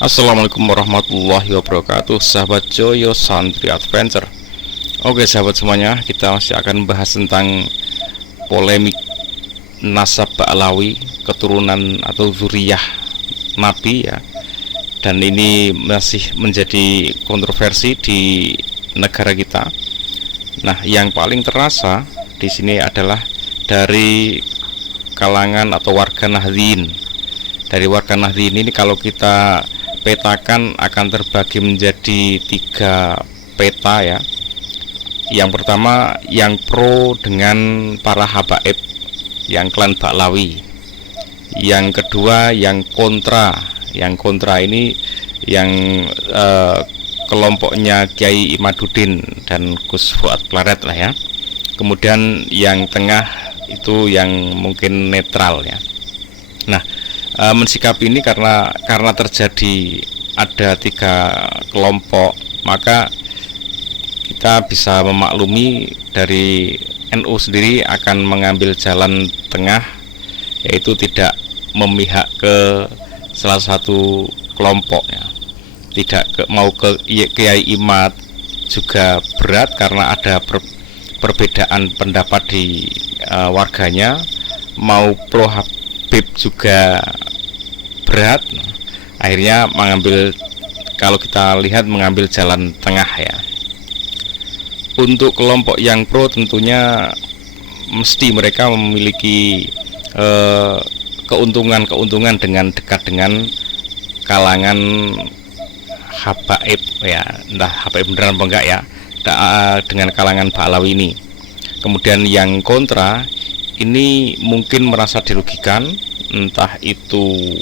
Assalamualaikum warahmatullahi wabarakatuh, sahabat Joyo Santri Adventure. Oke sahabat semuanya, kita masih akan membahas tentang polemik nasab Ba'lawi, keturunan atau zuriyah Nabi ya. Dan ini masih menjadi kontroversi di negara kita. Nah, yang paling terasa di sini adalah dari kalangan atau warga Nahdliyin. Dari warga Nahdliyin ini kalau kita petakan akan terbagi menjadi 3 peta ya. Yang pertama yang pro dengan para habaib, yang klan Ba'lawi. Yang kedua yang kontra. Yang kontra ini yang kelompoknya Kiai Imaduddin dan Gus Fuad Plaret lah ya. Kemudian yang tengah itu yang mungkin netral ya. Nah, mensikapi ini karena terjadi ada 3 kelompok, maka kita bisa memaklumi dari NU sendiri akan mengambil jalan tengah, yaitu tidak memihak ke salah satu kelompok ya. Tidak mau ke Kiai Imad juga berat karena ada perbedaan pendapat di warganya. Mau pro Habib juga berat. Akhirnya kalau kita lihat mengambil jalan tengah ya. Untuk kelompok yang pro tentunya mesti mereka memiliki keuntungan dengan dekat dengan kalangan habaib ya, entah habaib beneran apa enggak ya, dengan kalangan Ba'lawi ini. Kemudian yang kontra ini mungkin merasa dirugikan, entah itu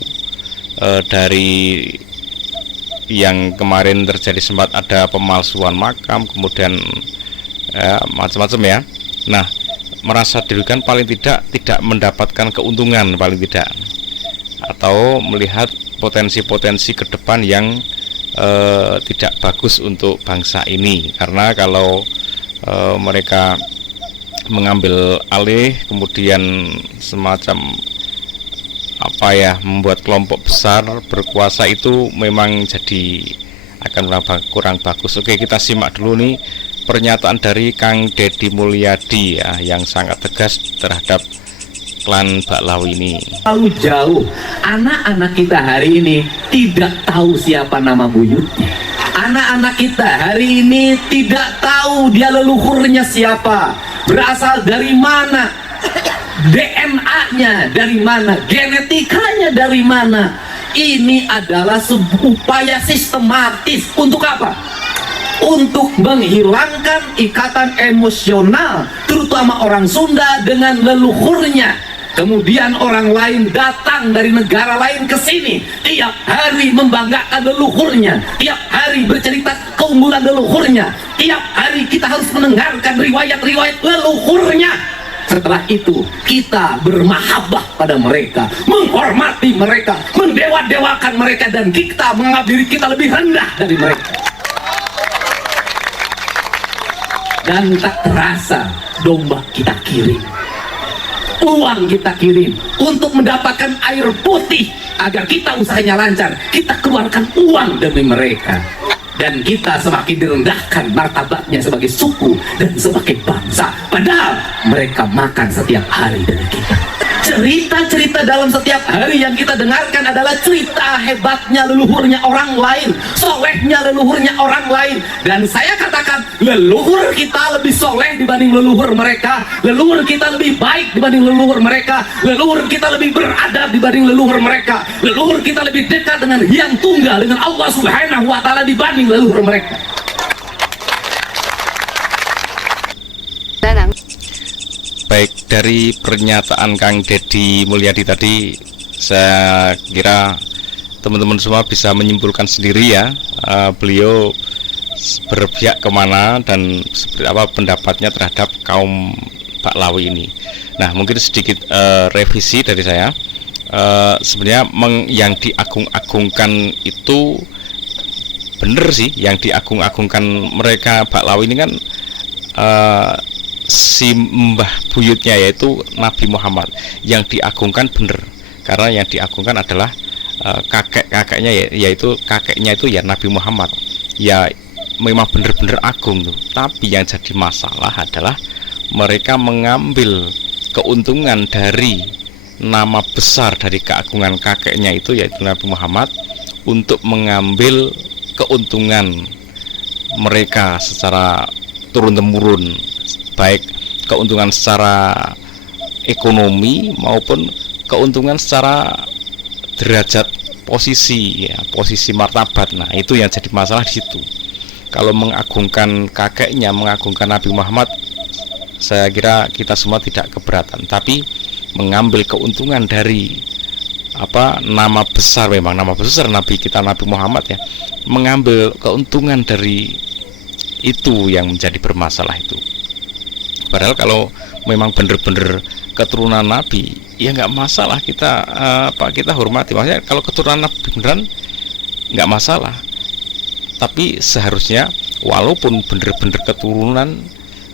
dari yang kemarin terjadi sempat ada pemalsuan makam, kemudian macam-macam ya. Nah, merasa dirugikan paling tidak mendapatkan keuntungan paling tidak, atau melihat potensi-potensi ke depan yang tidak bagus untuk bangsa ini. Karena kalau mereka mengambil alih kemudian semacam membuat kelompok besar berkuasa, itu memang jadi akan kurang bagus. Oke, kita simak dulu nih pernyataan dari Kang Deddy Mulyadi ya, yang sangat tegas terhadap klan Ba'lawi ini. Terlalu jauh, anak-anak kita hari ini tidak tahu siapa nama buyutnya. Anak-anak kita hari ini tidak tahu dia leluhurnya siapa, berasal dari mana, DNA-nya dari mana, genetikanya dari mana. Ini adalah sebuah upaya sistematis untuk apa? Untuk menghilangkan ikatan emosional terutama orang Sunda dengan leluhurnya. Kemudian orang lain datang dari negara lain ke sini, tiap hari membanggakan leluhurnya, tiap hari bercerita keunggulan leluhurnya, tiap hari kita harus mendengarkan riwayat-riwayat leluhurnya. Setelah itu kita bermahabbah pada mereka, menghormati mereka, mendewa-dewakan mereka, dan kita menganggap diri kita lebih rendah dari mereka. Dan tak terasa domba kita kirim, uang kita kirim untuk mendapatkan air putih agar kita usahanya lancar. Kita keluarkan uang demi mereka, dan kita semakin direndahkan martabatnya sebagai suku dan sebagai bangsa, padahal mereka makan setiap hari dari kita. Cerita-cerita dalam setiap hari yang kita dengarkan adalah cerita hebatnya leluhurnya orang lain, solehnya leluhurnya orang lain. Dan saya katakan, leluhur kita lebih soleh dibanding leluhur mereka, leluhur kita lebih baik dibanding leluhur mereka, leluhur kita lebih beradab dibanding leluhur mereka, leluhur kita lebih dekat dengan Hyang Tunggal, dengan Allah Subhanahu wa Ta'ala dibanding leluhur mereka. Baik, dari pernyataan Kang Deddy Mulyadi tadi, saya kira teman-teman semua bisa menyimpulkan sendiri ya, beliau berpihak kemana dan seperti apa pendapatnya terhadap kaum Ba'lawi ini. Nah, mungkin sedikit revisi dari saya. Sebenarnya yang diagung-agungkan itu benar sih, yang diagung-agungkan mereka Ba'lawi ini kan si mbah buyutnya, yaitu Nabi Muhammad. Yang diagungkan benar, karena yang diagungkan adalah kakeknya yaitu kakeknya itu ya Nabi Muhammad, ya memang benar-benar agung tuh. Tapi yang jadi masalah adalah mereka mengambil keuntungan dari nama besar dari keagungan kakeknya itu yaitu Nabi Muhammad untuk mengambil keuntungan mereka secara turun-temurun, baik keuntungan secara ekonomi maupun keuntungan secara derajat posisi, ya, posisi martabat. Nah, itu yang jadi masalah di situ. Kalau mengagungkan kakeknya, mengagungkan Nabi Muhammad, saya kira kita semua tidak keberatan. Tapi mengambil keuntungan dari nama besar, memang nama besar Nabi kita Nabi Muhammad ya, mengambil keuntungan dari itu yang menjadi bermasalah itu. Padahal kalau memang benar-benar keturunan Nabi, ya nggak masalah, kita kita hormati. Maksudnya kalau keturunan Nabi beneran nggak masalah. Tapi seharusnya walaupun benar-benar keturunan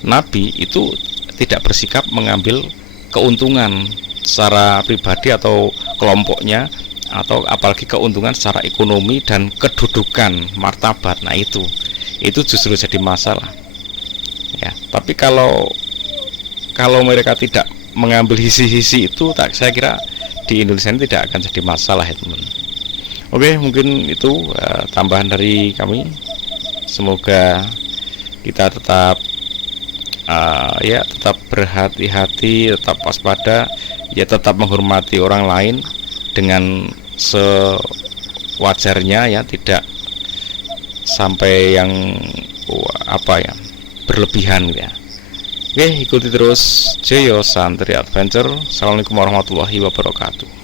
Nabi itu tidak bersikap mengambil keuntungan secara pribadi atau kelompoknya, atau apalagi keuntungan secara ekonomi dan kedudukan martabat. Nah itu justru jadi masalah ya. Tapi kalau mereka tidak mengambil hisi-hisi itu, saya kira di Indonesia ini tidak akan jadi masalah ya teman. Oke, mungkin itu tambahan dari kami. Semoga kita tetap tetap berhati-hati, tetap waspada, ya tetap menghormati orang lain dengan sewajarnya ya, tidak sampai yang berlebihan ya. Oke, ikuti terus Joyo Santri Adventure. Assalamualaikum warahmatullahi wabarakatuh.